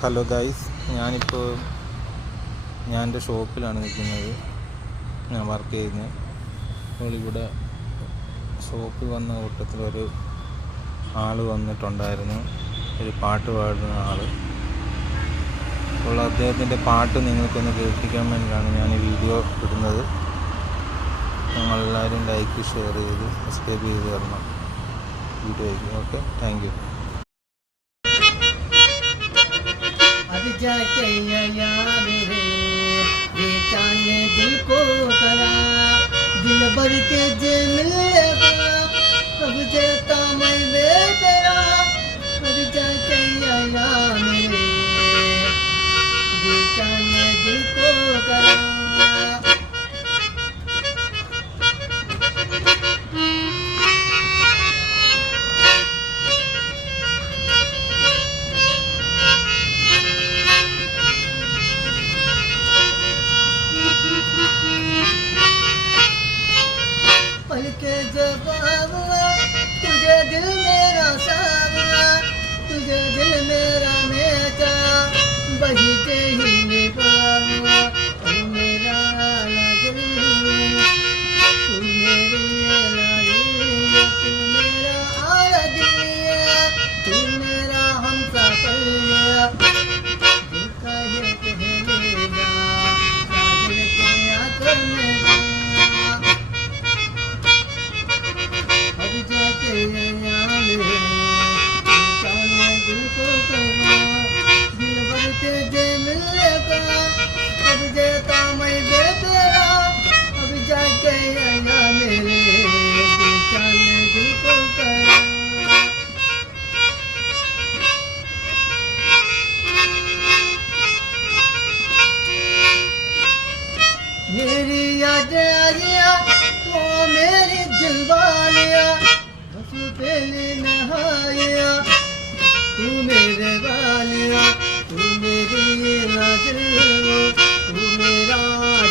Hello guys, ഞാനിപ്പോൾ ഞാൻ എൻ്റെ ഷോപ്പിലാണ് നിൽക്കുന്നത്. ഞാൻ വർക്ക് ചെയ്യുന്നത്. അപ്പോൾ ഇവിടെ ഷോപ്പിൽ വന്ന കൂട്ടത്തിലൊരു ആൾ വന്നിട്ടുണ്ടായിരുന്നു, ഒരു പാട്ട് പാടുന്ന ആൾ. അപ്പോൾ അദ്ദേഹത്തിൻ്റെ പാട്ട് നിങ്ങൾക്കൊന്ന് കേൾപ്പിക്കാൻ വേണ്ടിയാണ് ഞാൻ ഈ വീഡിയോ ഇടുന്നത്. നിങ്ങളെല്ലാവരും ലൈക്ക്, ഷെയർ ചെയ്ത് സബ്സ്ക്രൈബ് ചെയ്ത് തരണം വീഡിയോയ്ക്ക്. Okay, thank you. दिल को करा दिल भर के जे मिलेगा अब जेता मैं तेरा अब जाके आया मेरे दिल को करा पल के जवाब तुझे दिल मेरा सावा तुझे दिल मेरा मेरा बही के ही निभावा तू मेरा लाजल तू मेरी लाजल तू मेरा आला दिल तू मेरा हमसफर दिल का ये कहलेगा साजन के आंखों में दिल को करो दिल भर के जे मिलेगा अब जेता मैं तेरा अब जाके आया मेरे दिल को करो मेरी याद आया वो मेरी दिल वालिया पहले नहाया तू मेरे वालिया तू मेरी नजर तू मेरा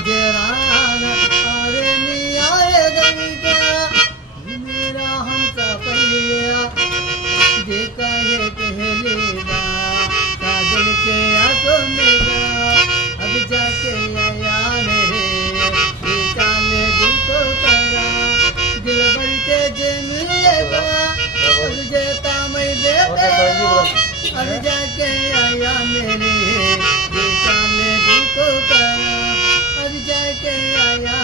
जरान अरे नियाए दरी गया तू मेरा हमसफर देखा ये पहले बार काजल के आंखों में अब जाके आया मेरे बेचारे दिल को करा दिल भर के जे मिलेगा अब जेता मैं तेरा अब जाके आया मेरे बेचारे दिल को करा अब जाके आया